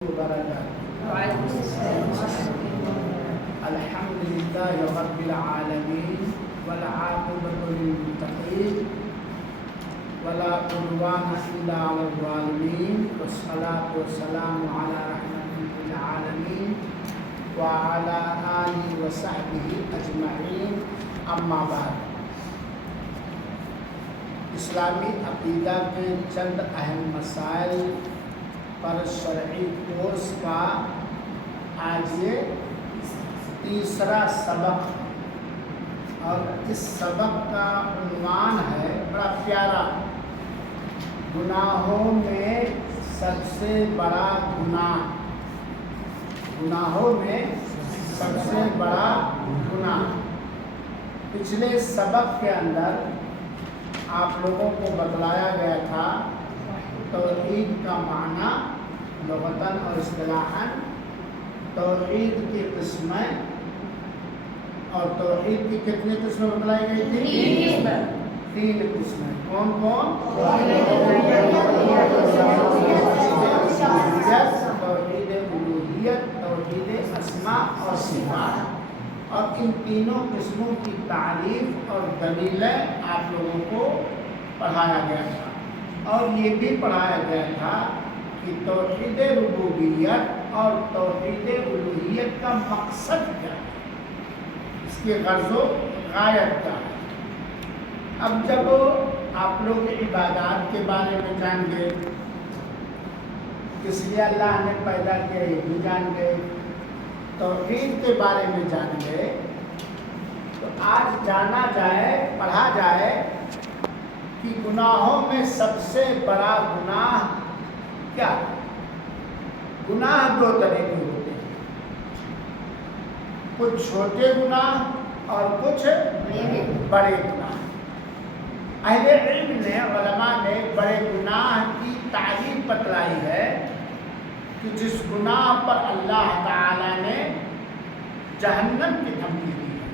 الحمد لله رب العالمين والعاقبة للمتقين ولا عدوان إلا على الظالمين والصلاة والسلام على رحمة للعالمين وعلى آله وصحبه أجمعين أما بعد اسلامی عقیدہ کے چند اہم مسائل پر شرعی کورس کا آج یہ تیسرا سبق ہے اور اس سبق کا عنوان ہے بڑا پیارا، گناہوں میں سب سے بڑا گناہ۔ گناہوں میں سب سے بڑا گناہ۔ پچھلے سبق کے اندر آپ لوگوں کو بتلایا گیا تھا توحید کا معنی لغتاً اور اصطلاحاً، توحید کی قسمیں، اور توحید کی کتنی قسمیں بتلائی گئی تھی؟ تین قسمیں۔ کون کون؟ توحید الوہیت، توحید اسماء اور صفات، اور ان تینوں قسموں کی تعریف اور دلیلیں آپ لوگوں کو پڑھایا گیا تھا، اور یہ بھی پڑھایا گیا تھا کہ توحید ربوبیت اور توحید الوہیت کا مقصد کیا ہے، اس کی غرض و غایت کیا ہے۔ اب جب آپ لوگ عبادات کے بارے میں جان گئے، کس لیے اللہ نے پیدا کیا یہ بھی جان گئے، توحید کے بارے میں جان گئے، تو آج جانا جائے، پڑھا جائے کہ گناہوں میں سب سے بڑا گناہ کیا ہے۔ گناہ دو طرح کے ہوتے ہیں، کچھ چھوٹے گناہ اور کچھ بڑے گناہ۔ اہل علم نے، علماء نے بڑے گناہ کی تعریف بتلائی ہے کہ جس گناہ پر اللہ تعالی نے جہنم کی دھمکی دی ہے،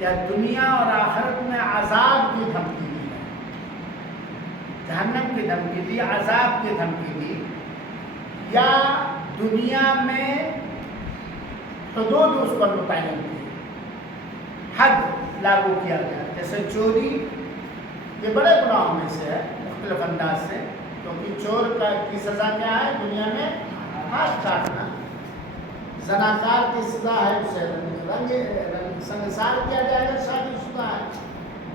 یا دنیا اور آخرت میں عذاب کی دھمکی دی ہے۔ جہنم کی دھمکی دی، عذاب کی دھمکی دی، یا دنیا میں حدود اس پر متعین کی، حد لاگو کیا گیا، جیسے چوری، یہ بڑے گناہوں میں سے ہے مختلف انداز سے، کیونکہ چور کی سزا کیا ہے دنیا میں؟ ہاتھ کاٹنا۔ زناکار کی سزا ہے اسے سنسار کیا جائے گا، شادی شدہ ہے،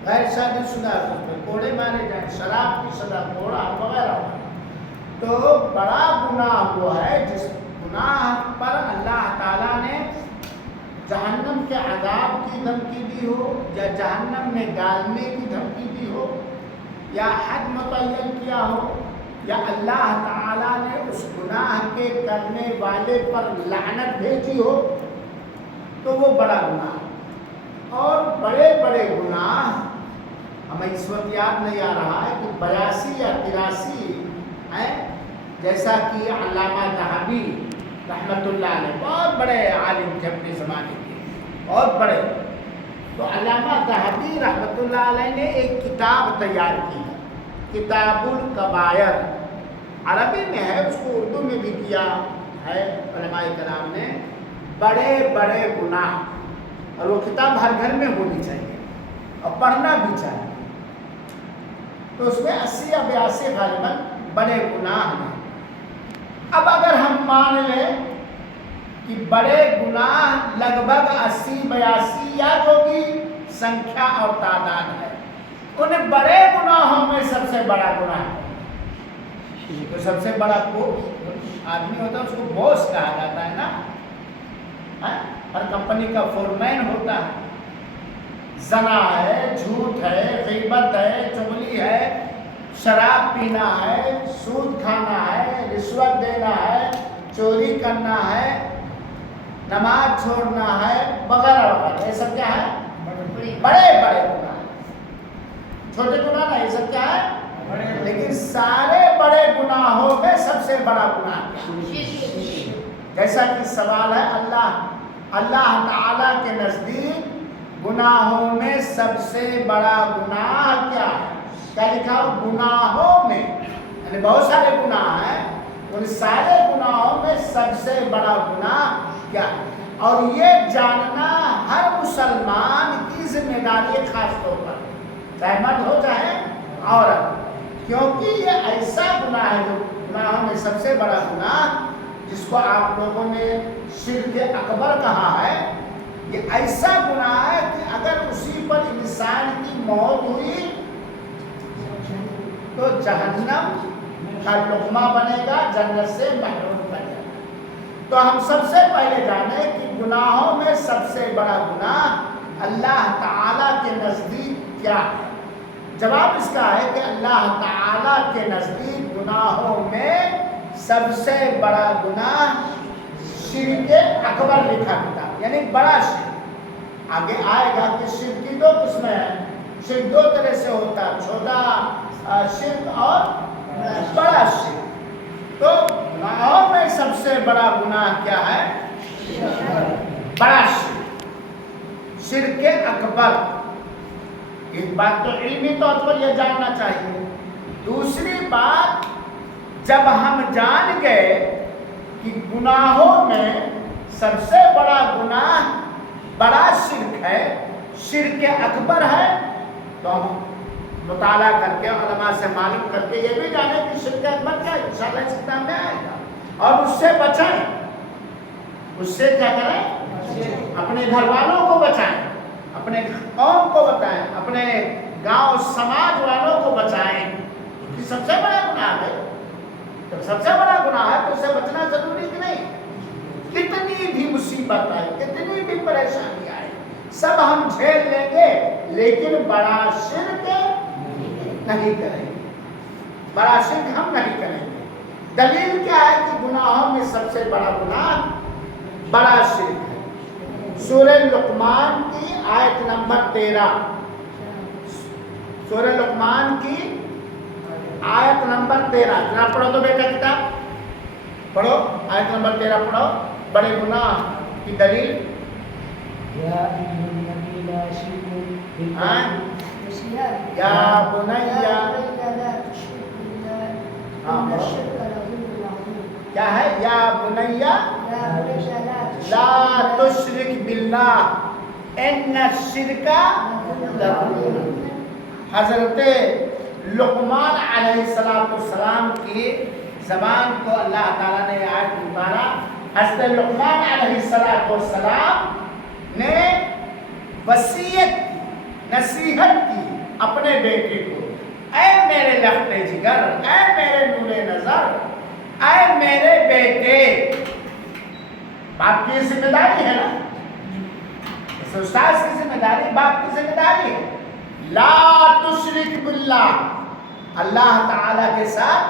غیر شادی شدہ ہے اس پہ کوڑے مارے جائیں، شراب کی سزا کوڑا وغیرہ۔ تو بڑا گناہ وہ ہے جس گناہ پر اللہ تعالیٰ نے جہنم کے عذاب کی دھمکی دی ہو، یا جہنم میں ڈالنے کی دھمکی دی ہو، یا حد متعین کیا ہو، یا اللہ تعالیٰ نے اس گناہ کے کرنے والے پر لعنت بھیجی ہو، تو وہ بڑا گناہ۔ اور بڑے بڑے گناہ ہمیں اس وقت یاد نہیں آ رہا ہے کہ 82 یا 83 ہیں، جیسا کہ علامہ ذہبی رحمۃ اللہ علیہ، بہت بڑے عالم تھے اپنے زمانے کے، بہت بڑے۔ تو علامہ ذہبی رحمۃ اللہ علیہ نے ایک کتاب تیار کی، کتاب الکبائر، عربی میں ہے، اس کو اردو میں بھی کیا ہے علماء کرام نے، بڑے بڑے گناہ۔ اور وہ کتاب ہر گھر میں ہونی چاہیے اور پڑھنا بھی چاہیے۔ تو اس میں 80 یا 82 غالباً بڑے گناہ ہیں۔ اب اگر ہم مان لیں کہ بڑے گناہ لگ بھگ 80 82 یا جو بھی سنکھیا اور تعداد ہے، ان بڑے گناہوں میں سب سے بڑا گناہ ہے، تو سب سے بڑا آدمی ہوتا ہے اس کو باس کہا جاتا ہے نا، ہر کمپنی کا فورمین ہوتا ہے۔ زنا ہے، جھوٹ ہے، غیبت ہے، چغلی ہے، شراب پینا ہے، سود کھانا ہے، رشوت دینا ہے، چوری کرنا ہے، نماز چھوڑنا ہے، وغیرہ وغیرہ۔ یہ سب کیا ہے؟ بڑے بڑے گناہ۔ چھوٹے گناہ نہ، یہ سب کیا ہے؟ لیکن سارے بڑے گناہوں میں سب سے بڑا گناہ کیا ہے؟ جیسا کہ سوال ہے، اللہ تعالیٰ کے نزدیک گناہوں میں سب سے بڑا گناہ کیا ہے؟ کیا لکھا ہو؟ گناہوں میں، یعنی بہت سارے گناہ ہیں، ان سارے گناہوں گناہوں میں سب سے بڑا گناہ کیا ہے، اور یہ جاننا ہر مسلمان کی ذمہ داری ہے، خاص طور پر چاہے مرد ہو چاہے عورت، کیونکہ یہ ایسا گناہ ہے جو گناہوں میں سب سے بڑا گناہ، جس کو آپ لوگوں نے شرک اکبر کہا ہے، یہ ایسا گناہ ہے کہ اگر اسی پر انسان کی موت ہوئی تو جہنم کا لقمہ بنے گا، جنت سے محروم بنے گا۔ تو ہم سب سے پہلے جانیں کہ گناہوں میں سب سے بڑا گناہ اللہ تعالیٰ کے نزدیک کیا ہے۔ جواب اس کا ہے کہ اللہ تعالیٰ کے نزدیک گناہوں میں سب سے بڑا گناہ شرک اکبر لکھا کتاب، یعنی بڑا شرک۔ آگے آئے گا کہ شرک کی دو قسمیں ہیں، شرک دو طرح سے ہوتا ہے، چھوٹا شرک اور بڑا شرک۔ تو گناہوں میں سب سے بڑا گناہ کیا ہے؟ بڑا شرک، شرک اکبر۔ ایک بات تو علمی طور پر یہ جاننا چاہیے۔ دوسری بات، جب ہم جان گئے کہ گناہوں میں سب سے بڑا گناہ بڑا شرک ہے، شرک اکبر ہے، تو ہم مطالعہ کر کے علماء سے معلوم کر کے یہ بھی جانیں کہ شرک اکبر کیا ہے، انشاءاللہ اس کتاب میں آئے گا، اور اس سے بچائیں۔ اس سے کیا کریں؟ اپنے گھر والوں کو بچائیں، اپنے قوم کو بتائیں، اپنے گاؤں سماج والوں کو بچائیں، کہ سب سے بڑا گناہ ہے۔ جب سب سے بڑا گناہ ہے تو اسے بچنا ضروری کہ نہیں؟ کتنی بھی مصیبت آئے، کتنی بھی پریشانی آئے، سب ہم جھیل لیں گے، لیکن بڑا شرک نہیں کریں گے، بڑا شرک ہم نہیں کریں گے۔ دلیل کیا ہے کہ گناہوں میں سب سے بڑا گناہ بڑا شرک ہے؟ سورہ لقمان کی آیت نمبر 13، سورہ لقمان کی آیت نمبر 13، ذرا پڑھو تو بیٹا کتاب پڑھو، آیت نمبر 13 پڑھو، بڑے گناہ کی دلیل۔ یا بنیا، کیا ہے؟ یا بنیا لا تشرک باللہ ان الشرک لظلم۔ حضرت لقمان علیہ السلام کی زبان کو اللہ تعالیٰ نے آیت مبارہ، حضرت لقمان علیہ السلام نے وصیت نصیحت کی اپنے بیٹے کو، اے میرے لخت جگر، اے میرے نور نظر، اے میرے بیٹے۔ باپ کی ذمہ داری ہے نا، اس استاد کی ذمہ داری، باپ کی ذمہ داری ہے۔ لا تشرک باللہ، اللہ تعالیٰ کے ساتھ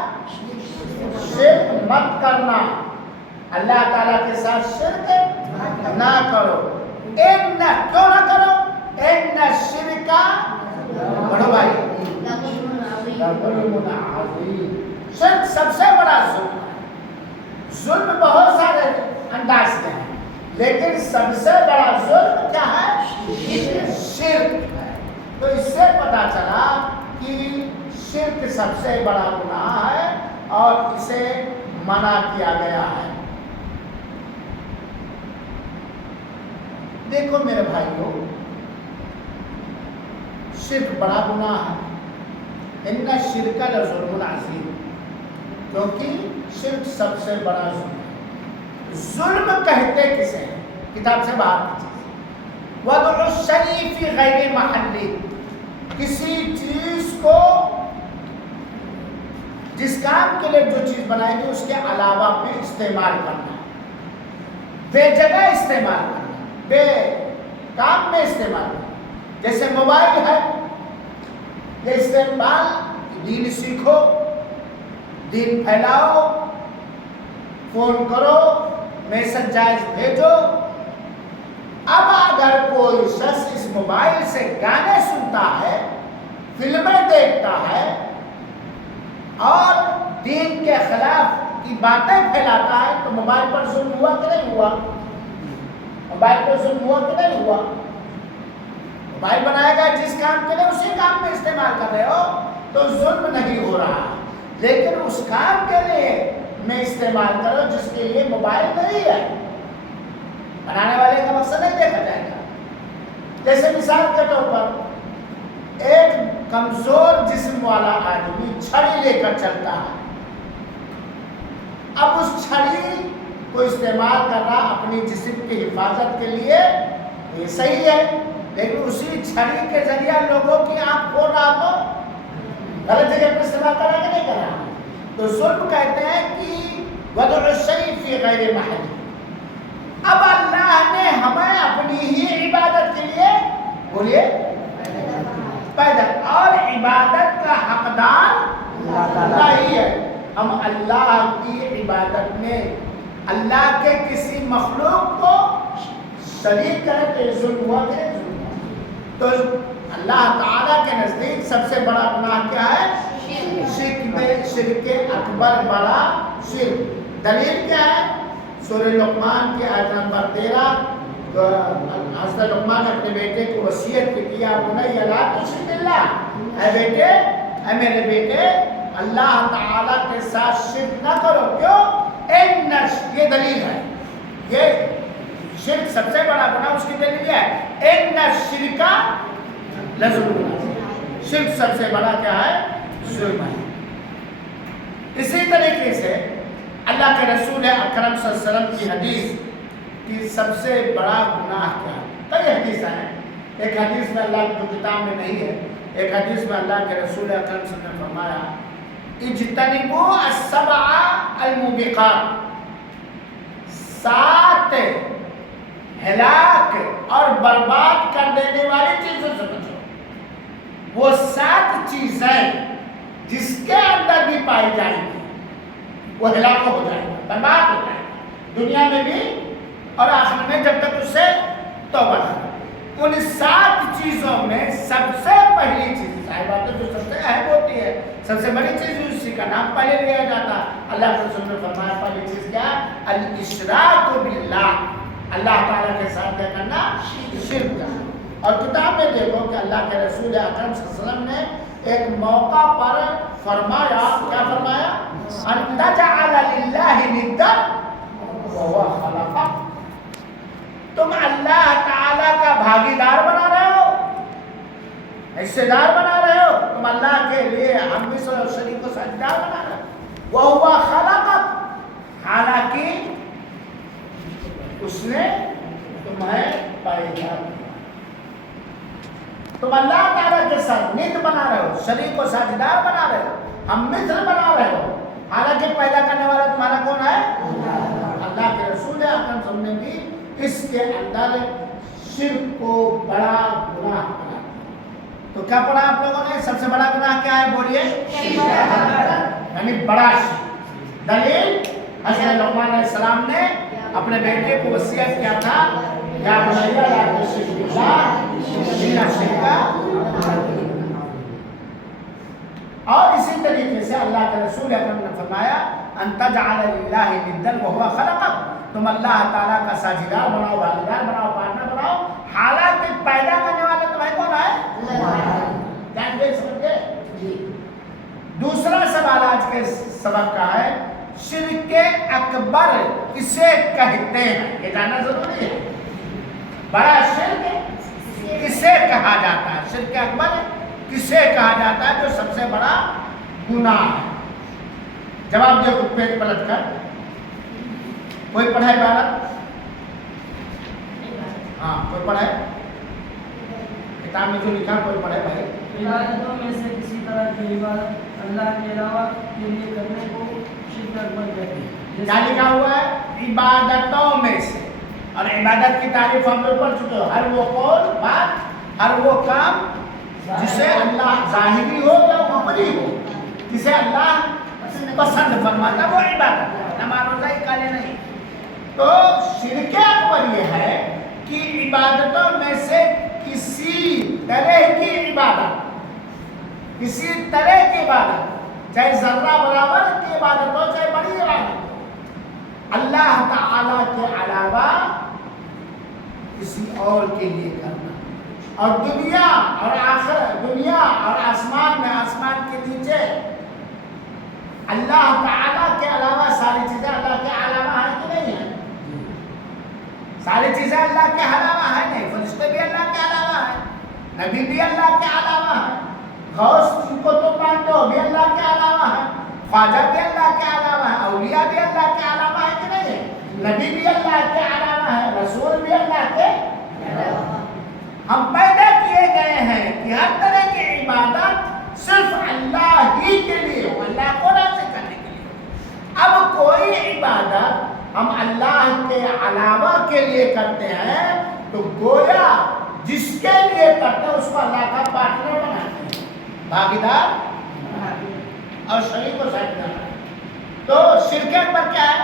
شرک مت کرنا، اللہ تعالیٰ کے ساتھ شرک نہ کرو۔ کیوں نہ کرو؟ ان الشرک، پڑھو بھائی، شرک سب سے بڑا ظلم ہے۔ ظلم بہت سارے انداز کے ہیں، لیکن سب سے بڑا ظلم کیا ہے؟ شرک ہے۔ تو اس سے پتا چلا کہ شرک سب سے بڑا گناہ ہے اور اسے منع کیا گیا ہے۔ دیکھو میرے بھائیوں، شرک بڑا گناہ ہے، ان الشرک لظلم عظیم، کیونکہ شرک سب سے بڑا ظلم ہے۔ ظلم کہتے کسے ہیں؟ کتاب سے باہر کی چیز، وضع الشیء فی غیر محلہ، کسی چیز کو جس کام کے لیے جو چیز بنائی گئی اس کے علاوہ میں استعمال کرنا، بے جگہ استعمال کرنا، بے کام میں استعمال کرنا۔ جیسے موبائل ہے، یہ استعمال دین سیکھو، دین پھیلاؤ، فون کرو، میسج جائز بھیجو۔ اب اگر کوئی شخص اس موبائل سے گانے سنتا ہے، فلمیں دیکھتا ہے اور دین کے خلاف کی باتیں پھیلاتا ہے، تو موبائل پر ظلم ہوا کہ نہیں ہوا؟ موبائل پر ظلم ہوا کہ نہیں ہوا؟ موبائل بنایا گیا جس کام کے لیے، اسی کام میں استعمال کر رہے ہو تو ظلم نہیں ہو رہا، لیکن اس کام کے لیے میں استعمال کرو جس کے لیے موبائل نہیں ہے. بنانے والے کا مقصد نہیں دیکھا جائے گا. جیسے مثال کے طور پر ایک کمزور جسم والا آدمی چھڑی لے کر چلتا ہے. اب اس چھڑی کو استعمال کرنا اپنی جسم کی حفاظت کے لیے یہ صحیح ہے، لیکن اسی چھڑی کے ذریعہ لوگوں کی آنکھ کھول رہا تو غلط جگہ پر استعمال کرنا کہ نہیں کرنا. تو ظلم کہتے ہیں کہ وضع الشیء فی غیر محل. اب اللہ نے ہمیں اپنی ہی عبادت کے لیے بولیے پیدا، اور عبادت کا حقدار اللہ ہی ہے. ہم اللہ کی عبادت میں اللہ کے کسی مخلوق کو شریک کریں تو یہ ظلم ہوا کہ ظلم ہوا. تو اللہ تعالیٰ کے نزدیک سب سے بڑا گناہ کیا ہے؟ شرک میں شرک اکبر، بڑا شرک. دلیل کیا ہے؟ سورہ لقمان کے آیت نمبر 13 حضرت لقمان نے اپنے بیٹے کو وصیت کی، بنی لا تشرک باللہ، اے بیٹے، اے میرے بیٹے، اللہ تعالیٰ کے ساتھ شرک نہ کرو. کیوں؟ یہ دلیل ہے. یہ شرک سب سے بڑا گناہ، اس کی دلیل ہے ان الشرک لظلم. شرک سب سے بڑا کیا ہے؟ ظلم ہے. اسی طریقے سے اللہ کے رسول اکرم صلی اللہ علیہ وسلم کی حدیث کہ سب سے بڑا گناہ کیا ہے. کئی حدیث ہیں. ایک حدیث میں اللہ کی کتاب میں نہیں ہے، ایک حدیث میں اللہ کے رسول اکرم صلی اللہ علیہ وسلم نے فرمایا اجتنبوا السبع الموبقات، 7 ہلاک اور برباد کر دینے والی چیزوں سے بچو. وہ 7 چیزیں جس کے اندر بھی پائی جائیں گی وہ ہلاک ہو جائے گا، برباد ہو جائے گا، دنیا میں بھی اور آخرت میں جب تک اس سے توبہ نہ کرے. ان 7 چیزوں میں سب سے پہلی چیز، ظاہر بات ہے جو سب سے اہم ہوتی ہے، سب سے بڑی چیز اسی کا نام پہلے لیا جاتا. اللہ کے رسول نے فرمایا پہلی چیز کیا؟ الاشراک باللہ، اللہ تعالیٰ کے ساتھ کیا کرنا؟ شرک کرنا. اور کتاب میں دیکھو کہ اللہ کے رسول اکرم صلی اللہ علیہ وسلم نے ایک موقع پر فرمایا، کیا فرمایا؟ ان تجعل للہ ندا وهو خلقک. تم اللہ تعالیٰ کا بھاگیدار بنا رہے ہو، حصے دار بنا رہے ہو. تم اللہ کے لیے ہم بھی شریک و سجدار بنا رہے ہو. وهو خلقک، حالانکہ اس نے تمہیں پیدا کیا. تم اللہ تعالیٰ کے ساتھ ند بنا رہے ہو، شریک و ساجدار بنا رہے ہو، ہم مثل بنا رہے ہو، حالانکہ پیدا کرنے والا تمہارا کون ہے؟ اللہ کے رسول اکرم صلی اللہ علیہ وسلم نے بھی اس کے اندر شرک کو بڑا گناہ قرار دیا. تو کیا پڑھا آپ لوگوں نے؟ سب سے بڑا گناہ کیا ہے؟ بولیے. یعنی بڑا شرک. دلیل حضرت لقمان علیہ السلام نے اپنے بیٹے کو وصیت کیا تھا، یا بنی لا تشرک باللہ ان الشرک. اور اسی طریقے سے اللہ کے رسول اکرم نے فرمایا ان تجعل للہ ندا وهو خلقک، تم اللہ تعالیٰ کا ساجدار بناؤ، بھاگیدار بناؤ، پارٹنر بناؤ، حالانکہ پیدا کرنے والا تمہیں کون ہے؟ جان دے سمجھے. دوسرا سوال آج کے سبق کا ہے، شرک اکبر کسے کہتے ہیں؟ یہ جاننا ضروری ہے. بڑا شرک کسے کہا جاتا ہے؟ شرک اکبر کسے کہا جاتا ہے جو سب سے بڑا گناہ ہے؟ جواب دے کو پیٹ پلٹ کر. کوئی پڑھے عبارت؟ ہاں کوئی پڑھے؟ کتاب میں جو لکھا کوئی پڑھے بھائی. عبادتوں میں سے کسی طرح کی عبادت اللہ کے علاوہ کے لیے کرنے کو شرک اکبر کہتے ہیں. کیا لکھا ہوا ہے؟ عبادتوں میں سے. اور عبادت کی تعریف ہم لوگ پڑھ چکے ہو، ہر وہ قول، بات، ہر وہ کام جسے اللہ ظاہری ہو یا اوپری ہو، جسے اللہ پسند فرماتا وہ عبادت ہے، نماز روزہ کالے نہیں. تو شرک اکبر یہ ہے کہ عبادتوں میں سے کسی طرح کی عبادت، کسی طرح کی عبادت، چاہے ذرہ برابر کی عبادت ہو چاہے بڑی عبادت ہو، اللہ تعالیٰ کے علاوہ کسی اور کے لیے کرنا. اور دنیا اور آخر، دنیا اور آسمان میں، آسمان کے نیچے اللہ تعالیٰ کے علاوہ ساری چیزیں اللہ کے علاوہ ہیں کہ نہیں ہیں؟ ساری چیزیں اللہ کے علاوہ ہیں نہیں. فرشتے بھی اللہ کے علاوہ ہیں, نبی بھی اللہ کے علاوہ ہیں, غوث جن کو تم مانتے ہو بھی اللہ کے علاوہ ہیں, خواجہ بھی اللہ کے علاوہ ہے, اولیاء بھی اللہ کے علاوہ ہے کہ نہیں ہے؟ نبی بھی اللہ کے علاوہ ہے, رسول بھی اللہ کے علاوہ. ہم پیدا کیے گئے ہیں کہ ہر طرح کی عبادت صرف اللہ ہی کے لیے ہو, اللہ کو راضی کرنے کے لیے. اب کوئی عبادت ہم اللہ کے علاوہ کے لیے کرتے ہیں تو گویا جس کے لیے کرتے ہیں اس کو اللہ کا پارٹنر بناتے ہیں, بھاگیدار اور شریک کو ساتھ کرنا. تو شرک اکبر کیا ہے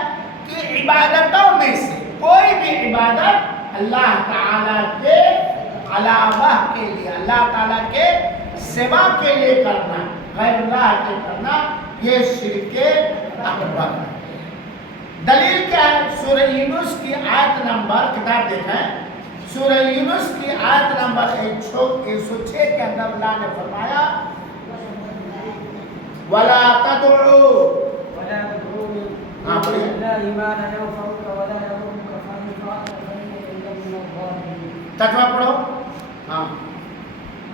کہ عبادتوں میں سے کوئی بھی عبادت اللہ تعالیٰ کے علاوہ کے لیے, اللہ تعالیٰ کے سوا کے لیے کرنا, غیر اللہ کے کرنا, یہ شرک اکبر. دلیل کیا ہے؟ سورہ یونس کی آیت نمبر, کتاب دیکھیں, سورہ یونس کی آیت نمبر 106 کے اندر اللہ نے فرمایا وَلَا تَدْعُوا ترجمہ پڑھو. ہاں,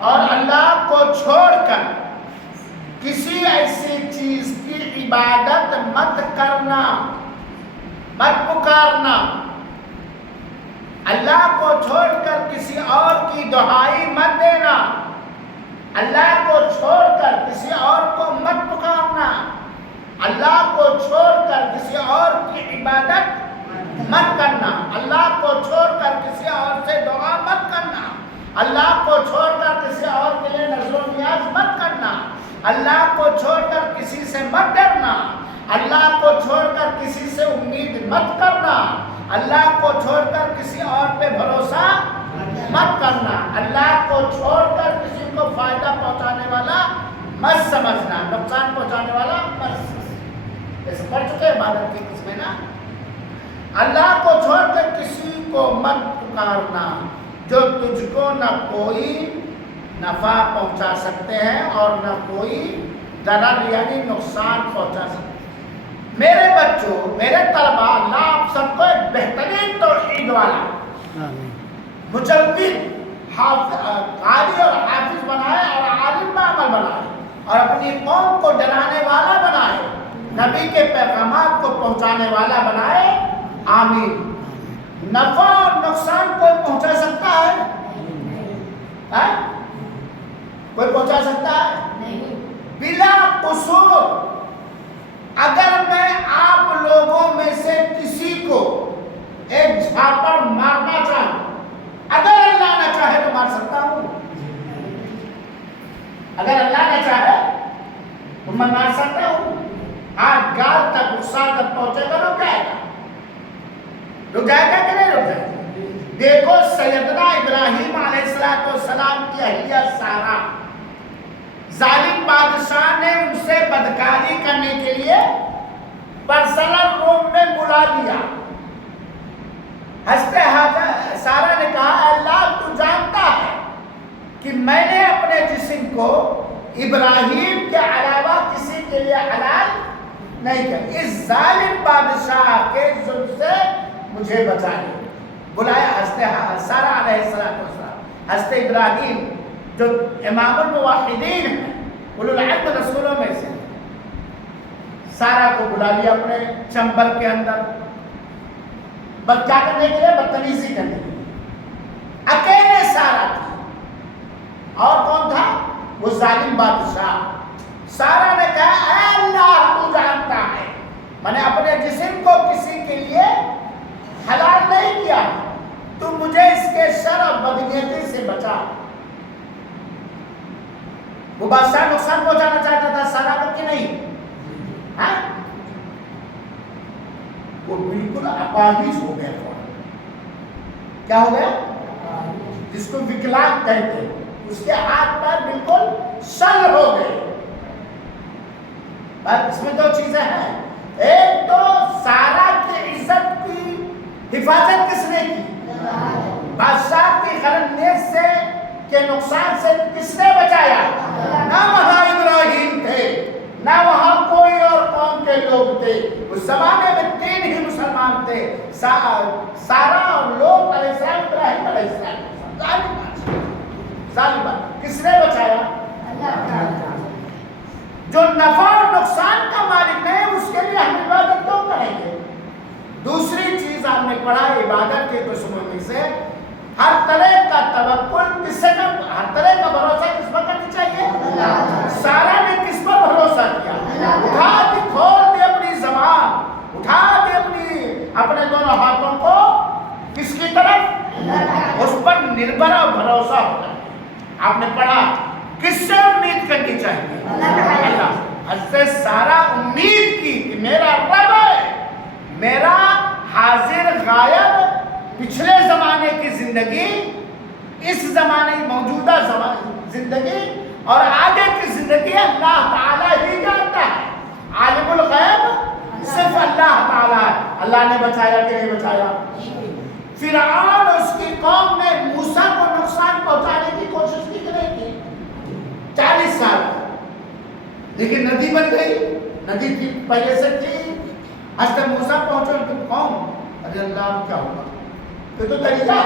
اور اللہ کو چھوڑ کر کسی ایسی چیز کی عبادت مت کرنا, مت پکارنا. اللہ کو چھوڑ کر کسی اور کی دہائی مت دینا, اللہ کو چھوڑ کر کسی اور کو مت پکارنا, اللہ کو چھوڑ کر کسی اور کی عبادت مت کرنا, اللہ کو چھوڑ کر کسی اور سے دعا مت کرنا, اللہ کو چھوڑ کر کسی اور کے لیے نذر و نیاز مت کرنا, اللہ کو چھوڑ کر کسی سے مت ڈرنا, اللہ کو چھوڑ کر کسی سے امید مت کرنا, اللہ کو چھوڑ کر کسی اور پہ بھروسہ مت کرنا, اللہ کو چھوڑ کر کسی کو فائدہ پہنچانے والا مت سمجھنا, نقصان پہنچانے والا مت سمجھنا. ایسے پڑھ چکے عبادت کی قسمیں نا. اللہ کو چھوڑ کر کسی کو مت پکارنا جو تجھ کو نہ کوئی نفع پہنچا سکتے ہیں اور نہ کوئی ضرر یعنی نقصان پہنچا سکتے ہیں. میرے بچوں, میرے طلباء, اللہ آپ سب کو ایک بہترین توحید والا, مجدد, قاری اور حافظ بنائے اور عالم بعمل بنائے اور اپنی قوم کو ڈرانے والا بنائے, نبی کے پیغامات کو پہنچانے والا بنائے. آمین. نفع اور نقصان کوئی پہنچا سکتا ہے؟ کوئی پہنچا سکتا ہے؟ بلا قصور. اگر میں آپ لوگوں میں سے کسی کو ایک جھاپڑ مارنا چاہوں, اگر اللہ نہ چاہے تو مار سکتا ہوں. اگر اللہ نہ چاہے تو میں مار سکتا ہوں. آج گال تک غصہ تک پہنچے گا, رک جائے گا, رک جائے گا کہ نہیں رک جائے گا. دیکھو سیدنا ابراہیم علیہ السلام کی اہلیہ سارہ, ظالم بادشاہ نے ان سے بدکاری کرنے کے لیے پرسنل روم میں بلا دیا. حضرت سارہ نے کہا اللہ تو جانتا ہے کہ میں نے اپنے جسم کو ابراہیم کے علاوہ کسی کے لیے حلال نہیں کیا, اس ظالم بادشاہ کے ظلم سے مجھے بچا لے. بلایا حضرت سارہ علیہ السلام, حضرت ابراہیم جو امام الموحدین ہیں, اولو العزم رسولوں میں سے, سارہ کو بلا لیا اپنے چمبر کے اندر. بس کیا کرنے کے لیے؟ بدتمیزی کرنے کے لیے. اکیلے سارہ تھی, اور کون تھا؟ وہ ظالم بادشاہ. سارہ نے کہا اے اللہ تو جانتا ہے میں نے اپنے جسم کو کسی کے لیے حلال نہیں کیا, تو مجھے اس کے شر اور بدنیتی سے بچا. وہ بادشاہ نقصان پہنچانا چاہتا تھا سارہ کو کہ نہیں؟ وہ بالکل اپاہج ہو گیا. کیا ہو گیا؟ جس کو وکلانگ کہتے ہیں, اس کے ہاتھ پیر بالکل شل ہو گئے. بس اس میں دو چیزیں ہیں, ایک تو سارہ کی عزت کی حفاظت کس نے کی؟ بادشاہ کی غلط سے کے نقصان سے کس نے بچایا؟ نہ وہاں ابراہیم تھے, نہ وہاں کوئی اور قوم کے لوگ تھے. اس زمانے میں 3 ہی مسلمان تھے, سارا اور لوط علیہ السلام, ابراہیم علیہ السلام. ظالمان کس نے بچایا؟ جو نفع اور نقصان کا مالک ہے اس کے لیے ہم عبادت کیوں کریں گے؟ دوسری چیز آپ نے پڑھا عبادت کے قسموں میں سے ہر طرح کا توکل کس سے ہر طرح کا بھروسہ کس پر کرنی چاہیے؟ سارا نے کس پر بھروسہ کیا؟ اٹھا کے کھول دے اپنی زبان, اٹھا دے اپنے دونوں ہاتھوں کو کس کی طرف؟ اس پر نربھر اور بھروسہ ہوتا ہے. آپ نے پڑھا کس سے امید کرنی چاہیے؟ اللہ. حضرت سارا امید کی کہ میرا رب ہے, میرا حاضر غائب پچھلے زمانے کی زندگی, اس زمانے موجودہ زندگی اور آگے کی زندگی اللہ تعالیٰ ہی جانتا ہے. عالم الغیب صرف اللہ تعالیٰ ہے. اللہ نے بچایا کہ نہیں بچایا؟ فرعون اور اس کی قوم نے موسیٰ کو نقصان پہنچانے کی کوشش کی کہ نہیں کی؟ 40 سال, لیکن ندی بن گئی. ندی کی پہلے سے تھی. حضرت موسیٰ پہنچے ان کی قوم, ارے اللہ کیا ہوگا, یہ تو طریقہ.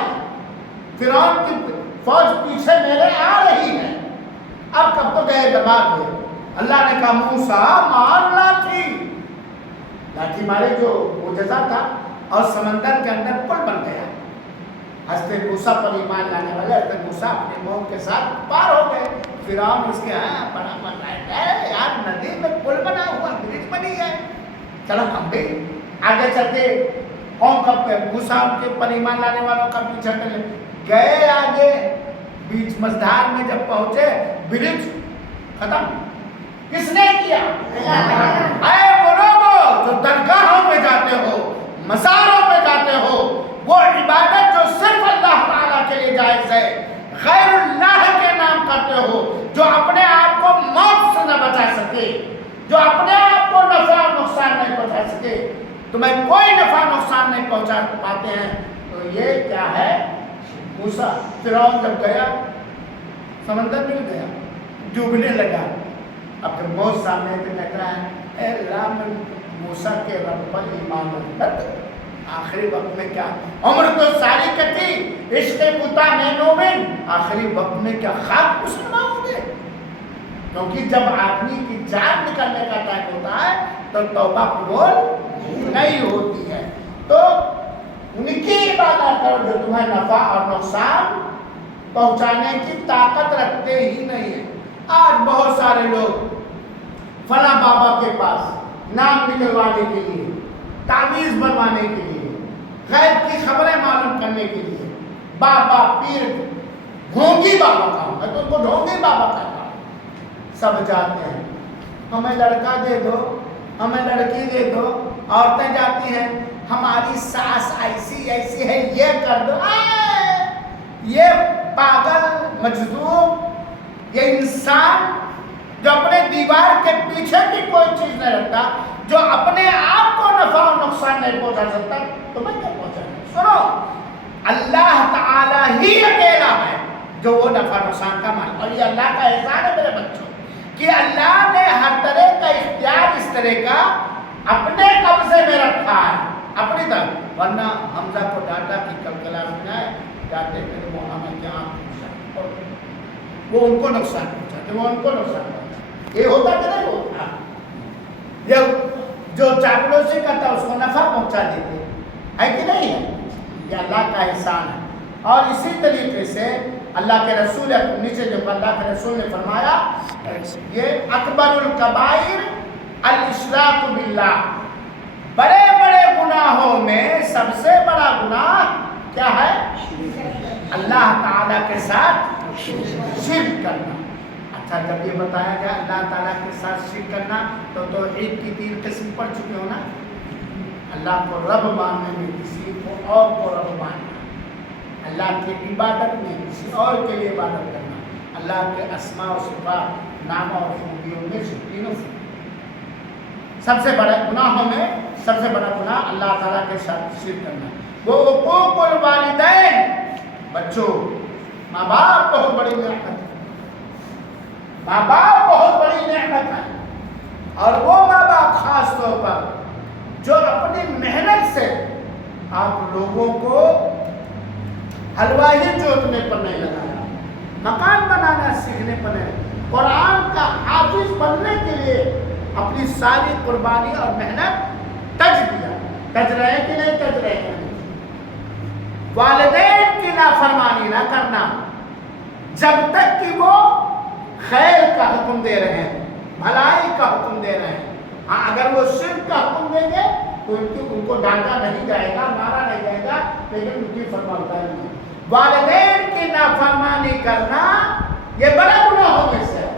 فرعون کی فوج پیچھے میرے آ رہی ہے, اب کب تو گئے برباد ہوئے. اللہ نے کہا موسیٰ مار لاٹھی. لاٹھی مارے جو معجزہ تھا اور سمندر کے اندر پل بن گیا. حضرت موسیٰ پر ایمان لانے والے حضرت موسیٰ اپنے قوم کے ساتھ پار ہو گئے. فرعون اس کے بڑا من رہا ہے یار, ندی میں پل بنا ہوا, برج بنی ہے, چلو ہم بھی آگے چلتے. قوم کا موسیٰ کے پر ایمان لانے والوں کا پیچھا کر لے گئے. آگے بیچ مزدار میں جب پہنچے برج ختم. کس نے کیا؟ اے وہ لوگوں جو درگاہوں پہ جاتے ہو, مزاروں پہ جاتے ہو, وہ عبادت جو صرف اللہ تعالیٰ کے لیے جائز ہے, غیر اللہ کے نام کرتے ہو, جو اپنے آپ کو موت سے نہ بچا سکے, جو اپنے آپ کو نفع اور نقصان نہیں پہنچا سکے, تمہیں کوئی نفع نقصان نہیں پہنچا پاتے ہیں, تو یہ کیا ہے؟ موسیٰ. فرعون جب گیا سمندر مل گیا, ڈوبنے لگا. اب جب موت سامنے تو کہہ رہا ہے اے اللہ میں موسیٰ کے رب پر ایمان رکھتا. آخری وقت میں کیا, عمر تو ساری کٹی عشق بتا میں مومن, آخری وقت میں کیا خاک مسلمان ہو گئے. کیونکہ جب آدمی کی جان نکلنے کا ٹائم ہوتا ہے تو توبہ قبول نہیں ہوتی ہے. تو ان کی عبادت کرو جو تمہیں نفع اور نقصان پہنچانے کی طاقت رکھتے ہی نہیں ہیں. آج بہت سارے لوگ فلاں بابا کے پاس نام نکلوانے کے لیے, تعویذ بنوانے کے لیے, غیب کی خبریں معلوم کرنے کے لیے, بابا پیر ڈھونگی بابا کا, میں تو ان کو ڈھونگی بابا کہتا ہوں, سب جاتے ہیں ہمیں لڑکا دے دو, ہمیں لڑکی دے دو. عورتیں جاتی ہیں ہماری ساس ایسی ایسی ہے, یہ کر دو. یہ پاگل مجذوب, یہ انسان جو اپنے دیوار کے پیچھے کی کوئی چیز نہیں رکھتا, جو اپنے آپ کو نفع و نقصان نہیں پہنچا سکتا, تمہیں کیا پہنچانا؟ سنو, اللہ تعالی ہی اکیلا ہے جو وہ نفع نقصان کا مالک. اور یہ اللہ کا احسان ہے میرے بچوں کہ اللہ نے ہر طرح کا اختیار اس طرح کا اپنے قبضے میں رکھا ہے اپنی طرف. ورنہ حمزہ کو ڈاٹا کی کلکلا میں جاتے میرے محمد کے آنکھ, وہ ان کو نقصان پہنچاتے, وہ ان کو نقصان پہنچاتے. یہ ہوتا کہ نہیں ہوتا؟ جو چاپلوسی کرتا اس کو نفع پہنچا دیتے ہے کہ نہیں ہے؟ یہ اللہ کا احسان ہے. اور اسی طریقے سے اللہ کے رسول نیچے جو اللہ کے رسول نے فرمایا, یہ اکبر الکبائر الاشراک باللہ, بڑے بڑے گناہوں میں سب سے بڑا گناہ کیا ہے؟ اللہ تعالیٰ کے ساتھ شرک کرنا. اچھا, جب یہ بتایا گیا اللہ تعالیٰ کے ساتھ شرک کرنا, تو توحید کی 3 قسم پڑھ چکے ہو نا. اللہ کو رب ماننے میں کسی کو اور کو رب ماننا, اللہ کی عبادت میں کسی اور کے لیے عبادت کرنا, اللہ کے اسماء و صفات نام اور خوبیوں میں سے تینوں سے سب سے بڑے گناہوں میں سب سے بڑا گناہ اللہ تعالیٰ کے ساتھ شرک کرنا. وہ حقوق الوالدین, بچوں ماں باپ بہت بڑی نعمت ہے, ماں باپ بہت بڑی نعمت ہے. اور وہ ماں باپ خاص طور پر جو اپنی محنت سے آپ لوگوں کو حلوائی جوتنے پر نہیں لگایا، مکان بنانا سیکھنے پر نہیں، قرآن کا حافظ بننے کے لیے اپنی ساری قربانی اور محنت تج دیا. تج رہے کہ نہیں تج رہے ہیں؟ والدین کی نافرمانی نہ کرنا جب تک کہ وہ خیر کا حکم دے رہے ہیں، بھلائی کا حکم دے رہے ہیں. ہاں اگر وہ شرک کا حکم دیں گے تو ان کو ڈانٹا نہیں جائے گا، مارا نہیں جائے گا، لیکن ان کی فرمانبرداری نہیں. والدین کی نافرمانی کرنا یہ بڑا گناہوں میں سے ہے.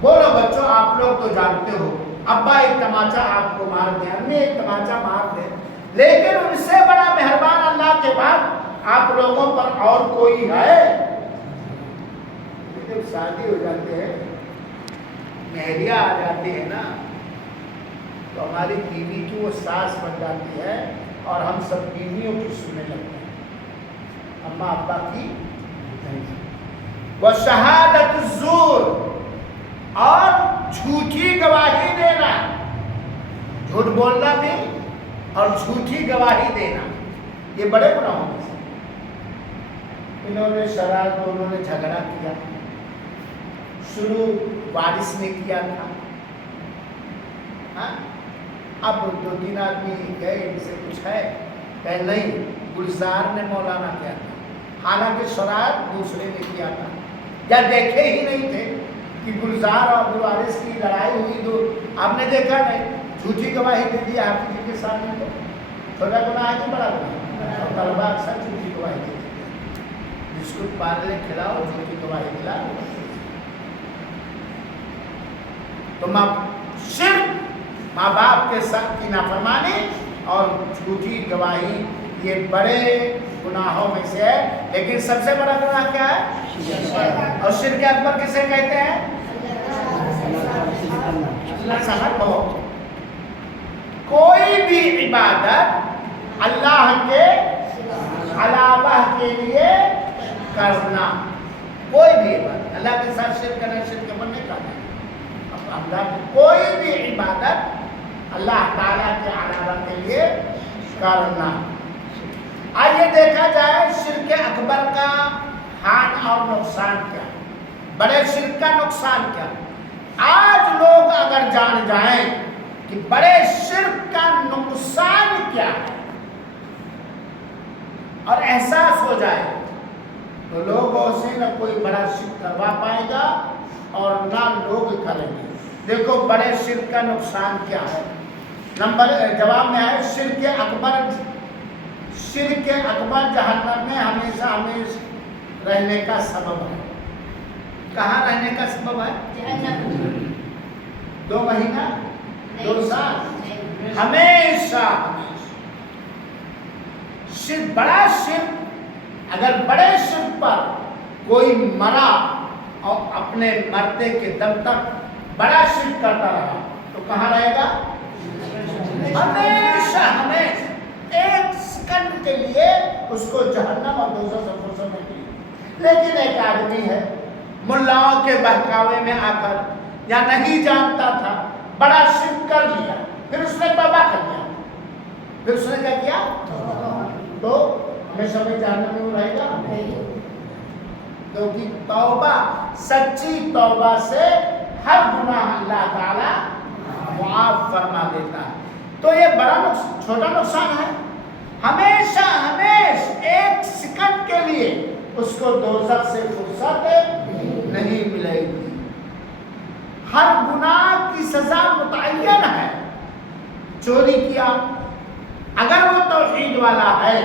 بولو بچوں، آپ لوگ تو جانتے ہو ابا ایک تماچا آپ کو مار دے، امی ایک تماچا مار دے، لیکن ان سے بڑا مہربان اللہ کے بعد آپ لوگوں پر اور کوئی ہے؟ جب شادی ہو جاتے ہیں، مہریہ آ جاتی ہے نا، تو ہماری بیوی کی وہ ساس بن جاتی ہے اور ہم سب بیویوں کی سننے لگتے ہیں، اماں ابا کی. وشہادت الزور، اور جھوٹی گواہی دینا، جھوٹ بولنا بھی اور جھوٹی گواہی دینا، یہ بڑے گناہوں میں سے. انہوں نے شرارت، دونوں نے جھگڑا کیا، شروع وارث نے کیا تھا. اب 2-3 آدمی گئے، ان سے کچھ ہے کہ نہیں، گلزار نے مولانا کیا تھا، حالانکہ شرارت دوسرے نے کیا تھا، یا دیکھے ہی نہیں تھے کہ گلزار اور عبدالوارث کی لڑائی ہوئی. تو آپ نے دیکھا نہیں، جھوٹی گواہی دے دی آپ جی کے سامنے. تو چھوٹا گناہ ہے کہ بڑا گناہ؟ اور طلبا اکثر جھوٹی گواہی دیتے ہیں. بسکٹ پارلے کھلاؤ، جھوٹی گواہی دلاؤ. تو شرک، ماں باپ کے ساتھ کی نافرمانی اور جھوٹی گواہی، یہ بڑے گناہوں میں سے ہے. لیکن سب سے بڑا گناہ کیا ہے؟ اور شرک اکبر کسے کہتے ہیں؟ کوئی بھی عبادت اللہ کے علاوہ کے لیے کرنا، کوئی بھی عبادت اللہ کے ساتھ شرک کرنا، شرک اکبر نہیں کرنا. اللہ کی کوئی بھی عبادت اللہ تعالیٰ کے علاوہ کے لیے کرنا. آئیے دیکھا جائے شرک اکبر کا ہان اور نقصان کیا، بڑے شرک کا نقصان کیا. آج لوگ اگر جان جائیں کہ بڑے شرک کا نقصان کیا ہے اور احساس ہو جائے تو لوگوں سے نہ کوئی بڑا شرک کروا پائے گا اور نہ لوگ کریں گے. دیکھو بڑے شرک کا نقصان کیا ہے. جواب میں ہے شرک اکبر. شرک اکبر جہنم میں ہمیشہ رہنے کا سبب ہے. کہاں رہنے کا سبب ہے؟ 2 مہینہ 2 سال ہمیشہ. شرک، بڑا شرک، اگر بڑے شرک پر کوئی مرا اور اپنے مرتے کے دم تک بڑا شرک کرتا رہا تو کہاں رہے گا؟ ہمیشہ. ایک سیکنڈ کے لیے اس کو جہنم اور دوزخ سے فرصت نہیں ملی. لیکن ایک آدمی ہے ملاؤں کے بہکاوے میں آ کر، یا نہیں جانتا تھا، بڑا شرک کر لیا، پھر اس نے توبہ کر لیا، پھر اس نے کیا کیا؟ تو ہمیشہ میں جہنم میں رہے گا. کیونکہ توبہ، سچی توبہ سے ہر گناہ اللہ تعالیٰ معاف فرما دیتا ہے. تو یہ بڑا چھوٹا نقصان ہے. ہمیشہ ایک سیکنڈ کے لیے اس کو دوزخ سے فرصت نہیں ملے گی. ہر گناہ کی سزا متعین ہے. چوری کیا، اگر وہ توحید والا ہے،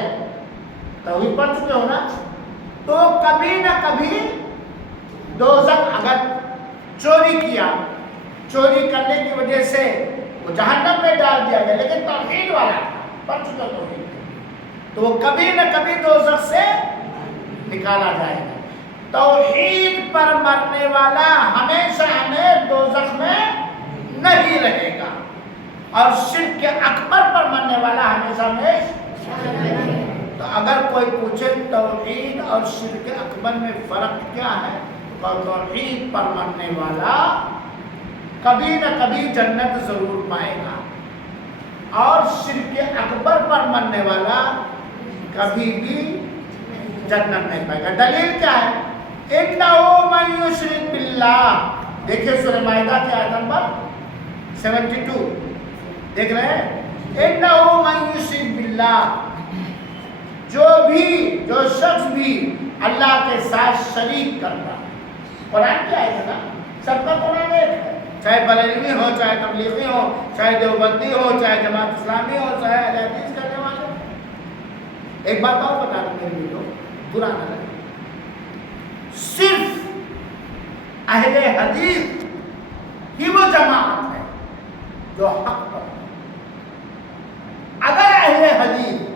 توحید پڑھ چکے ہو نا، تو کبھی نہ کبھی دوزخ. اگر چوری کیا، چوری کرنے کی وجہ سے وہ جہنم میں ڈال دیا گیا، لیکن توحید والا پڑھ چکا توحید، تو وہ کبھی نہ کبھی دوزخ سے نکالا جائے گا. توحید پر مرنے والا ہمیشہ دوزخ میں نہیں رہے گا، اور شرک اکبر پر مرنے والا ہمیشہ میں. تو اگر کوئی پوچھے توحید اور شرک اکبر میں فرق کیا ہے، تو توحید پر مرنے والا کبھی نہ کبھی جنت ضرور پائے گا، اور شرک اکبر پر مرنے والا کبھی بھی جنت نہیں پائے گا۔ دلیل کیا ہے؟ اِنَّهُ مَن يُشْرِكْ بِاللَّهِ، دیکھیں سورہ مائدہ کی آیت نمبر 72، دیکھ رہے ہیں؟ اِنَّهُ مَن يُشْرِكْ بِاللَّهِ، جو شخص بھی اللہ کے ساتھ شریک کرتا، قرآن کی آیت ہے نا، سب کا قرآن ایک ہے، چاہے بریلوی ہو، چاہے تبلیغی ہو، چاہے دیوبندی ہو، چاہے جماعت اسلامی ہو، چاہے اہل حدیث کرنے والے ہو۔ ایک بات اور بتا دوں میرے لیے، برا نہ لگے، صرف اہل حدیث ہی وہ جماعت ہے جو حق پر ہے۔ اگر اہل حدیث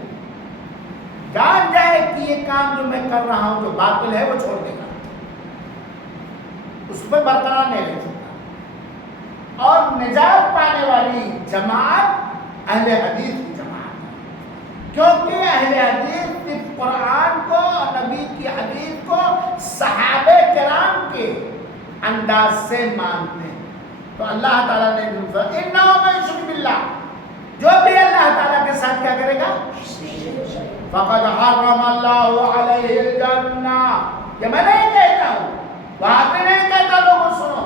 جان جائے کہ یہ کام جو میں کر رہا ہوں جو باطل ہے وہ چھوڑ دے گا، اس پہ برقرار نہیں رہ سکتا، اور نجات پانے والی جماعت اہل حدیث کی جماعت ہے، کیونکہ اہل حدیث صرف قرآن کو اور نبی کی حدیث کو صحابہ کرام کے انداز سے مانتے ہیں۔ تو اللہ تعالیٰ نے اِنَّهُ مَن يُشْرِكْ بِاللَّهِ، جو بھی اللہ تعالیٰ کے ساتھ کیا کرے گا، فَقَدْ حَرَّمَ اللَّهُ عَلَيْهِ الْجَنَّةَ، یہ میں نہیں کہتا ہوں، وہاں پہ نہیں کہتا، لوگوں سنو،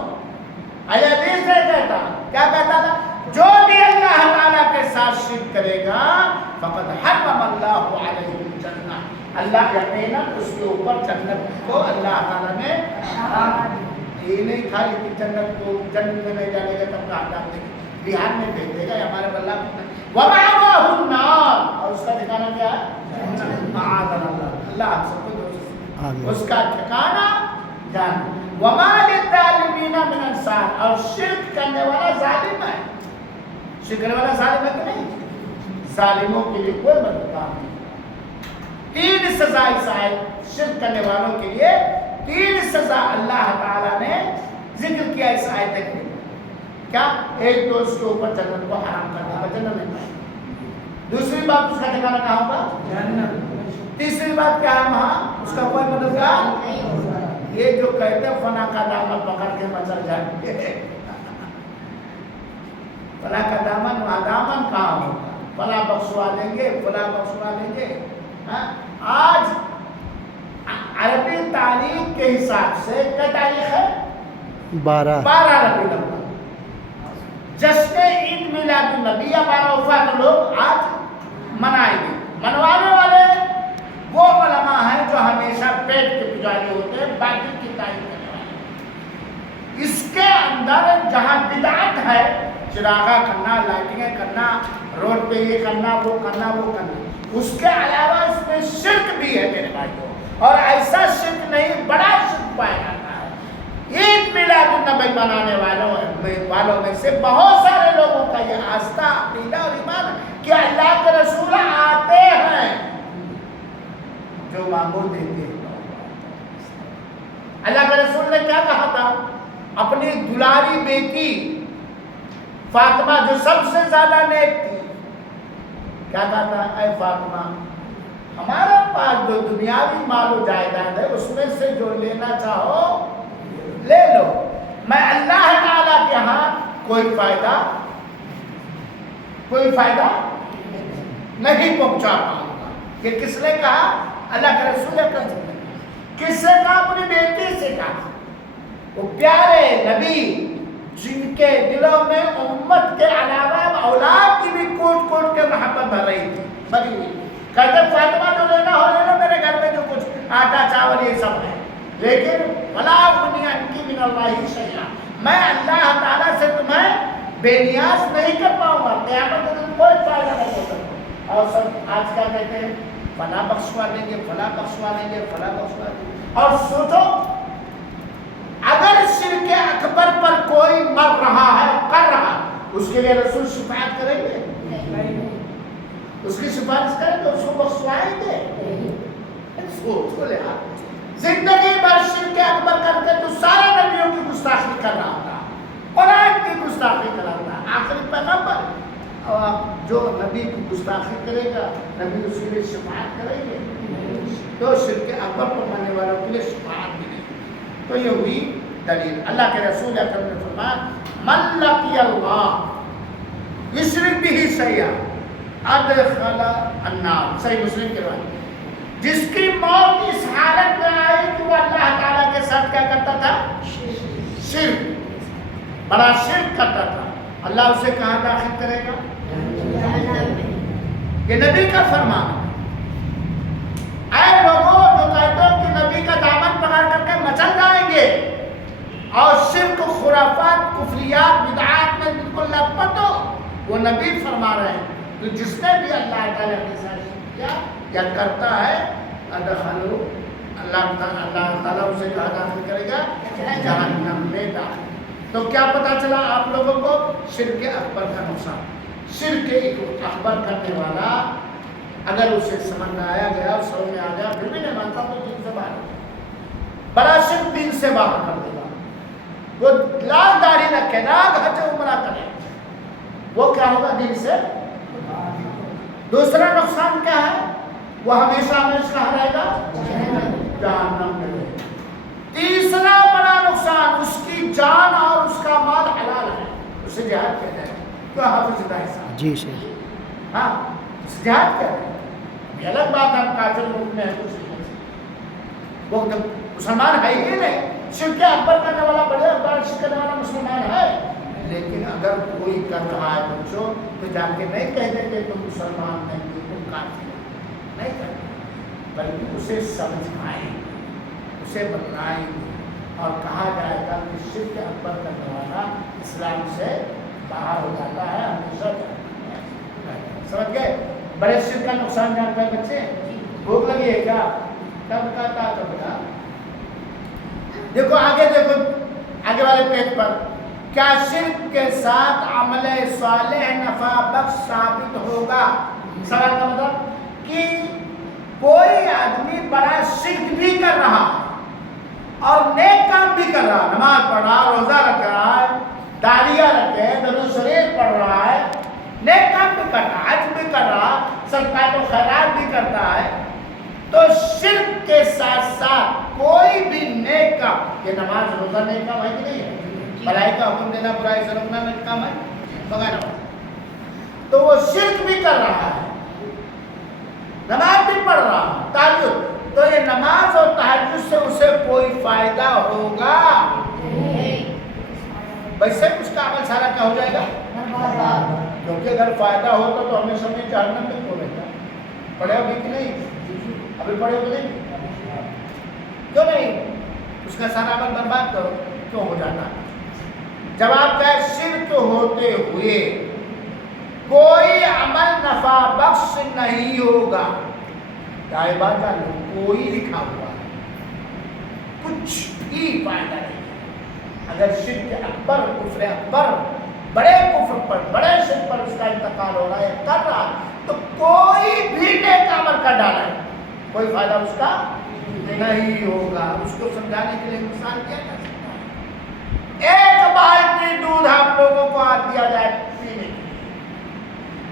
اہل حدیث نہیں کہتا، کیا کہتا تھا؟ جو بھی اللہ تعالیٰ کے ساتھ شرک کرے گا فَقَدْ حَرَّمَ اللَّهُ عَلَيْهِ الْجَنَّةَ، اللہ یقیناً اس کے اوپر جنت کو اللہ تعالیٰ نے حرام، یہ نہیں خالی کہ جنت کو جنت میں نہیں ڈالے گا تب کا حرام دے گا، بہار میں بھیج دے گا، ہمارے اللہ وَمَأْوَاهُ النَّارُ، اور اس کا ٹھکانہ کیا ہے؟ معاذنا اللہ، اللہ ہم سب کو دوست، اس کا ٹھکانہ جہنم، وَمَا لِلظَّالِمِينَ مِنْ أَنصَارٍ، اور شرک کرنے والا ظالم ہے، شرک کرنے والا ظالم ہے کہ نہیں؟ ظالموں کے لیے کوئی مددگار نہیں۔ 3 سزا اس آیت، شرک کرنے والوں کے لیے 3 سزا اللہ تعالیٰ نے ذکر کیا اس آیت میں۔ کیا؟ ایک تو اس کے اوپر جنت کو حرام کرنے کا، جنت نہیں پائے، دوسری بات اس کا ٹھکانہ کہاں ہوگا؟ جنت، تیسری بات کیا ہے؟ وہاں اس کا کوئی مددگار نہیں ہوگا۔ یہ جو کہتے ہیں فنا کا دامن پکڑ کے مچل جائیں گے، فنا کا دامن، وہاں دامن کہاں ہوگا؟ فلا بخشوا دیں گے، فلا بخشوا دیں گے۔ آج عربی تاریخ کے حساب سے کیا تاریخ ہے؟ 12 ربیع الاول، جشن عید میلاد النبی یا 12 وفات لوگ آج منائیں گے۔ منوانے والے وہ علماء ہیں جو ہمیشہ پیٹ کے پجاری ہوتے ہیں، باطل کی تعریف کرنے والے۔ اس کے اندر جہاں بدعت ہے، چراغا کرنا، لائٹنگیں کرنا، روڈ پہ یہ کرنا، وہ کرنا، وہ کرنا، اس کے علاوہ اس میں شرک بھی ہے میرے بھائیوں، اور ایسا شرک نہیں، بڑا شرک پایا جاتا ہے۔ عید میلاد النبی منانے والوں میں سے بہت سارے لوگوں کا یہ آستہ، عقیدہ اور ایمان ہے کہ اللہ کے رسول آتے ہیں، جو مانگو دیتے ہیں۔ اللہ کے رسول نے کیا کہا تھا؟ اپنی دلاری بیٹی فاطمہ جو سب سے زیادہ نیک تھی، کیا کہا تھا؟ اے فاطمہ، ہمارا پاس جو دنیاوی مال و جائیداد ہے اس میں سے جو لینا چاہو لے لو، میں اللہ تعالیٰ کے ہاں کوئی فائدہ نہیں پہنچا پاؤں گا۔ یہ کس نے کہا؟ اللہ کے رسول اکرم نے۔ کس سے کہا؟ اپنی بیٹی سے کہا، وہ پیارے نبی جن کے دلوں میں امت کے علاوہ اولاد کی بھی کوٹ کوٹ کے محبت بھر رہی تھی، بھری ہوئی، کہتے فاطمہ جو لینا ہو لے لو، میرے گھر میں جو کچھ آٹا چاول یہ سب ہے، لیکن ولا اغنی عنک من اللہ شیئا، میں اللہ تعالیٰ سے تمہیں بے نیاز نہیں کر پاؤں گا، قیامت کے دن کوئی فائدہ نہیں ہو سکتا۔ اور سب آج کیا کہتے ہیں؟ فلاں بخشوا دیں گے، فلاں بخشوا دیں گے، فلاں بخشوا دیں گے۔ اور سوچو، اگر شرک اکبر پر کوئی مر رہا ہے، کر رہا، اس کے لیے رسول شفاعت کریں گے؟ اس کی سفارش کریں گے؟ اس کو بخشوائیں گے؟ سوچ لے، زندگی بھر شرک اکبر کر کے تو سارے نبیوں کی گستاخی کر رہا تھا، قرآن کی گستاخی کر رہا تھا، آخری پیغمبر، اور جو نبی کی گستاخی کرے گا نبی اس کے لیے شفاعت کریں گے؟ تو شرک اکبر پر مرنے والوں کے لیے شفاعت بھی نہیں۔ تو یہ ہوئی دلیل اللہ کے رسول اکرم نے فرمایا من لقی اللہ یشرک به شیئا ادخل النار، صحیح مسلم کی روایت۔ جس کی موت اس حالت میں آئی کہ وہ اللہ تعالیٰ کے ساتھ کیا کرتا تھا؟ شرک، بڑا شرک کرتا تھا، اللہ اسے کہاں داخل کرے گا؟ یہ نبی کا فرمان ہے۔ اے لوگوں جو کہتے ہو کہ نبی کا دامن پکڑ کر کے مچل جائیں گے اور شرک، خرافات، کفریات، بدعات میں بالکل لپٹ ہو، وہ نبی فرما رہے ہیں کہ جس نے بھی اللہ تعالیٰ کے ساتھ شرک کیا یا کرتا ہے ادخلوا، اللہ تعالیٰ اسے کہاں داخل کرے گا؟ جہنم میں داخل۔ تو کیا پتا چلا آپ لوگوں کو؟ شرک اکبر کا نقصان۔ شرک اکبر کرنے والا اگر اسے سمجھ میں آیا گیا، سمجھ میں آ گیا، پھر بھی نہیں مانتا تو دین سے باہر، بڑا شرک دین سے باہر کر دے گا۔ وہ لاکھ داڑھی رکھے، لاکھ حج عمرہ کرے، وہ کیا ہوگا؟ دین سے۔ دوسرا نقصان کیا ہے؟ وہ ہمیشہ ہمیشہ رہے گا جہنم میں رہے گا۔ تیسرا بڑا نقصان، اس کی جان اور اس کا مال حلال ہے، اسے جہاد کہتے ہیں۔ کیوں حافظ ابراہیم صاحب؟ جی سر، ہاں، اسے جہاد کہتے ہیں۔ یہ الگ بات ہے، ہم کافر ملک میں ہیں کچھ نہیں، وہ مسلمان ہے ہی نہیں۔ شرک اکبر کرنے والا بڑے بڑا شرک کرنے والا مسلمان ہے، لیکن اگر کوئی کر رہا ہے بچوں تو جا کے نہیں کہہ دیں کہ تم مسلمان نہیں ہو، تم کافر نہیں کرتے، بلکہ اسے سمجھائیں، اسے بتلائیں اور کہا جائے گا کہ شرک اکبر کرنے والا اسلام سے باہر ہو جاتا ہے، ہمیشہ سمجھ گئے؟ بڑے شرک کا نقصان جانتے ہیں بچے؟ بھوک لگی ہے کیا؟ کب کہتا تھا بیٹا؟ دیکھو آگے، دیکھو آگے والے پیج پر، کیا شرک کے ساتھ عمل صالح نفع بخش ثابت ہوگا؟ سوال کا مطلب کہ کوئی آدمی بڑا شرک بھی کر رہا اور نیک کام بھی کر رہا، نماز پڑھ رہا، روزہ رکھ رہا ہے، داڑیاں رکھے، درود شریف پڑھ رہا ہے، نیک کام بھی کر رہا، حج بھی کر رہا، صدقات و خیرات بھی کرتا ہے، تو شرک کے ساتھ ساتھ کوئی بھی نیک کام، یہ نماز روزہ نیک کام ہے کہ نہیں ہے؟ بھلائی کا حکم دینا، برائی سے روکنا نیک کام ہے بغیر نماز، تو وہ شرک بھی کر رہا ہے، نماز بھی پڑھ رہا ہے، تہجد، تو یہ نماز اور تہجد سے اسے کوئی فائدہ ہوگا؟ ویسے اس کا عمل سارا کیا ہو جائے گا؟ کیونکہ اگر فائدہ ہوتا تو ہمیشہ میں جہنم میں کیوں رہتا؟ پڑھے ہو کہ نہیں؟ ابھی پڑھے ہو نہیں؟ کیوں نہیں؟ اس کا سارا عمل برباد کرو، کیوں ہو جاتا؟ جواب کیا ہے؟ شرک ہوتے ہوئے کوئی عمل نفع بخش نہیں ہوگا۔ کیا بات ہے؟ کوئی لکھا ہوا ہے، کچھ بھی فائدہ نہیں۔ اگر شرک اکبر، کفر اکبر، بڑے کفر پر، بڑے شرک پر اس کا انتقال ہو رہا ہے، کر رہا ہے، تو کوئی بھی نیک عمل کر ڈالا ہے، کوئی فائدہ اس کا نہیں ہوگا۔ اس کو سمجھانے کے لیے مثال کیا جا سکتا ہے؟ ایک بالٹی دودھ آپ لوگوں کو آ دیا جائے پینے کے لیے،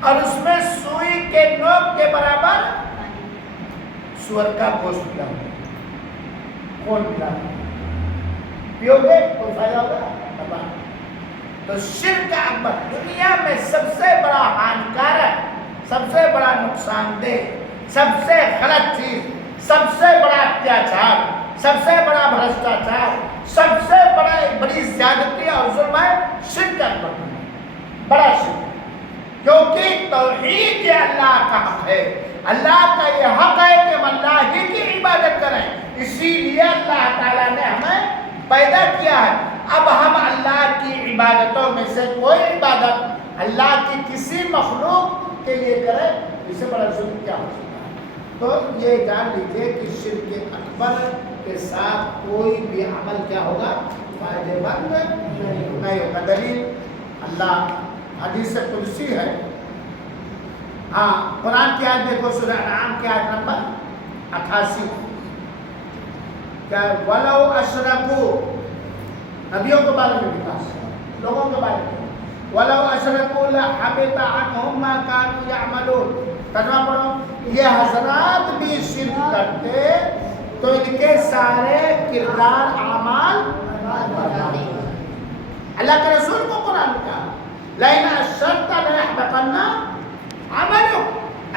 اور اس میں سوئی کے نوک کے برابر سور کا گوشت ملا ہوا، کون ملا؟ پیو گے کوئی فائدہ ہوگا؟ تو شرک اکبر دنیا میں سب سے بڑا ہانیکارک، سب سے بڑا نقصان دہ، سب سے غلط چیز، سب سے بڑا اتیاچار، سب سے بڑا بھرشٹاچار، سب سے بڑی زیادتی اور ظلم ہے شرک اکبر، بڑا شرک، کیونکہ توحید یہ اللہ کا حق ہے، اللہ کا یہ حق ہے کہ ہم اللہ ہی کی عبادت کریں، اسی لیے اللہ تعالیٰ نے ہمیں پیدا کیا ہے۔ اب ہم اللہ کی عبادتوں میں سے کوئی عبادت اللہ کی کسی مخلوق کے لیے کریں، اس سے بڑا ظلم کیا ہو سکتا ہے؟ تو یہ جان لیجیے کہ شرک اکبر کے ساتھ کوئی بھی عمل کیا ہوگا؟ فائدے مند نہیں ہوگا۔ دلیل اللہ حدیث قدسی ہے، ہاں قرآن کی آیت دیکھو، سورہ انعام کی آیت نمبر 88، کیا وَلَوْ أَشْرَكُوا، نبیوں کے بارے میں لکھا، لوگوں کے بارے میں، وَلَوْ أَشْرَكُوا لَحَبِطَ عَنْهُمْ مَا كَانُوا يَعْمَلُونَ، ترجمہ پڑھو، یہ حضرات بھی شرک کرتے تو ان کے سارے کردار اعمال برباد ہو جائے. اللہ کے رسول کو قرآن نے کہا لئن اشرکت لیحبطن عملک.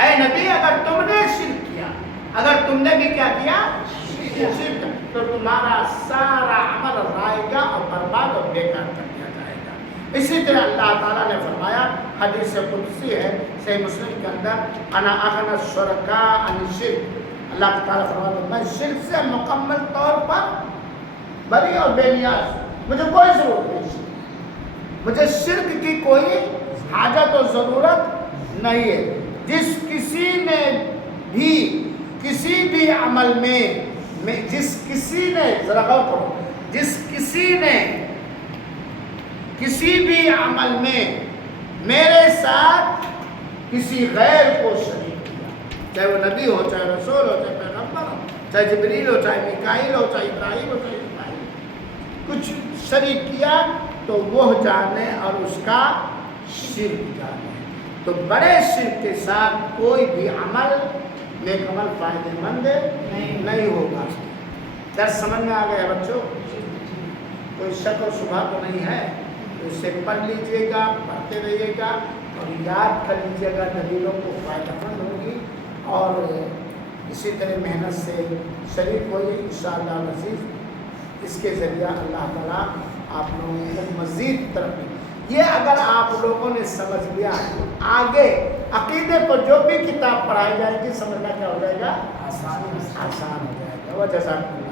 اے نبی اگر تم نے شرک کیا، اگر تم نے بھی کیا کیا شرک، تو تمہارا سارا عمل رائے گا اور برباد اور بیکار کر دیا جائے گا. اسی طرح اللہ تعالیٰ نے فرمایا، حدیث قدسی ہے صحیح مسلم کے اندر، انا اغنی الشرکاء عن الشرک. اللہ تعالیٰ فرماتا ہے میں شرک سے مکمل طور پر بری اور بے نیاز، مجھے کوئی ضرورت نہیں، مجھے شرک کی کوئی حاجت و ضرورت نہیں ہے. جس کسی نے بھی کسی بھی عمل میں جس کسی نے ذرا غور کرو، جس کسی نے کسی بھی عمل میں میرے ساتھ کسی غیر کو شریک کیا، چاہے وہ نبی ہو، چاہے رسول ہو، چاہے پیغمبر ہو، چاہے جبریل ہو، چاہے میکائیل ہو، چاہے ابراہیم ہو، چاہے اسماعیل، کچھ شریک کیا تو وہ جانے اور اس کا شرک جانے. تو بڑے شرک کے ساتھ کوئی بھی عمل نیک عمل فائدہ مند نہیں ہوگا. درس سمجھ میں آ گیا بچوں؟ کوئی شک و شبہ تو نہیں ہے. اسے پڑھ لیجئے گا، پڑھتے رہیے گا اور یاد کر لیجئے گا، دلیلوں کو فائدہ مند ہوگی. اور اسی طرح محنت سے شریک ہوئی انشاءاللہ العزیز. اس کے ذریعہ اللہ تعالیٰ آپ لوگوں کو مزید ترقی. یہ اگر آپ لوگوں نے سمجھ لیا آگے عقیدے پر جو بھی کتاب پڑھائی جائے گی سمجھنا کیا ہو جائے گا؟ آسان ہو جائے گا. وہ جزاک اللہ.